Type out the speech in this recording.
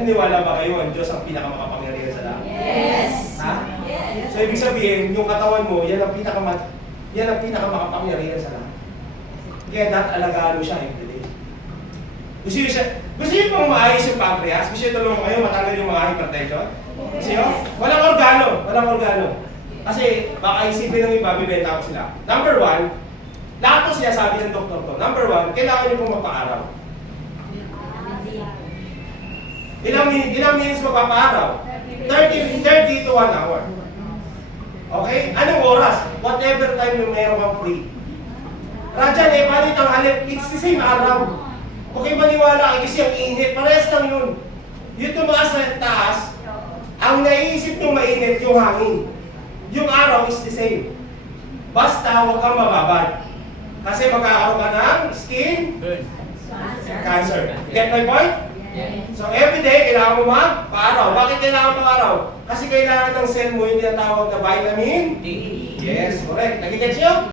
Naniniwala ba kayo ang Diyos ang pinakamakapangyarihan sa lahat? Yes! Ha? Yes! So, ibig sabihin, yung katawan mo, yan ang pinakamakapangyarihan sa lahat. Kaya dapat alagaan mo siya everyday. Gusto niyo pang maayos yung pancreas? Gusto niyo tulungan kayo matanggal yung mga hypertension? Gusto niyo? Walang organo. Kasi baka isipin ng iba, bibenta ko sila. Number one, lahat to siya sabi ng doktor to. Number one, kailangan niyo pong magpa-araw. Ilang minutes magpapa-araw? 30 to 1 hour. Okay? Anong oras? Whatever time yung meron kang free. Radyan paano yung tanghali? It's the same araw. Okay, maniwala kayo kasi ang init. Parehas lang yun. Yung tumaas sa taas, ang naiisip nyo mainit yung hangin. Yung araw is the same. Basta huwag kang mababad. Kasi magkakaroon ka ng skin cancer. Get my point? So every day, kailangan mo mag-paaraw. Bakit kailangan mag-paaraw? Kasi kailangan ng cell mo yung tinatawag na vitamin D. Yes, correct. Nagigets nyo?